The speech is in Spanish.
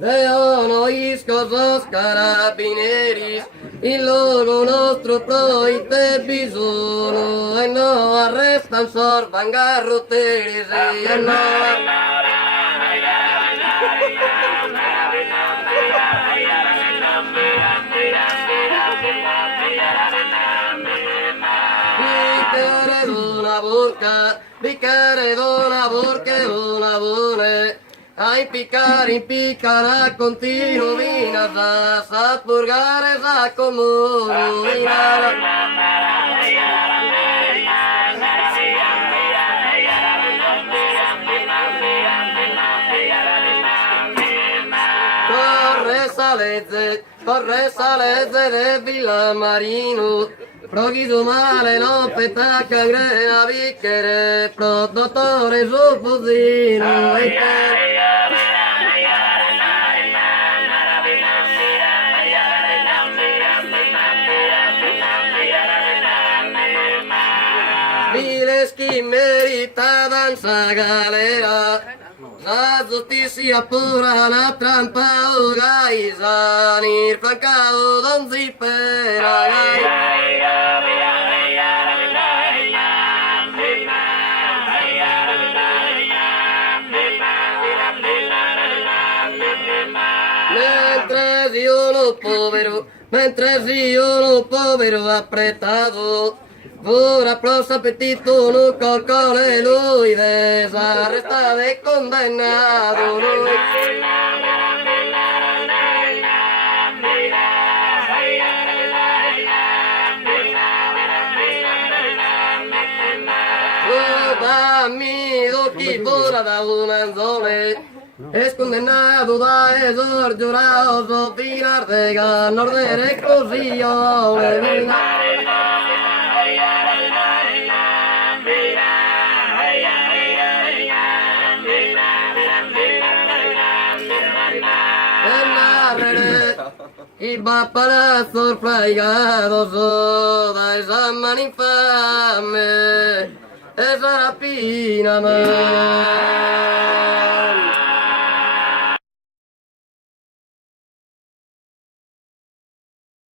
Devono isco sos carabinieri, il loro nostro proite bisogno, e no arrestan sorban garrotteri, e no... Piccare d'una burca e una bune, a impiccare a continuo vina, sa purgare, sa comune. Corre salezze de Villamarino, Proghiso male, no petta cangrena, bicchiere, pro dottore su fusino. Miles chi merita danza galera, la giustizia pura, la trampa organizza, il francado don zippera. Mentre io povero appretato, ora prosa appetito no coccole lui desarrestado e condannato lui. Amigo chi ora da un anzone, es condenado da esos llorados opinar de ganar de cosilla y va para sorfraigados da esa man infame, esa rapina más.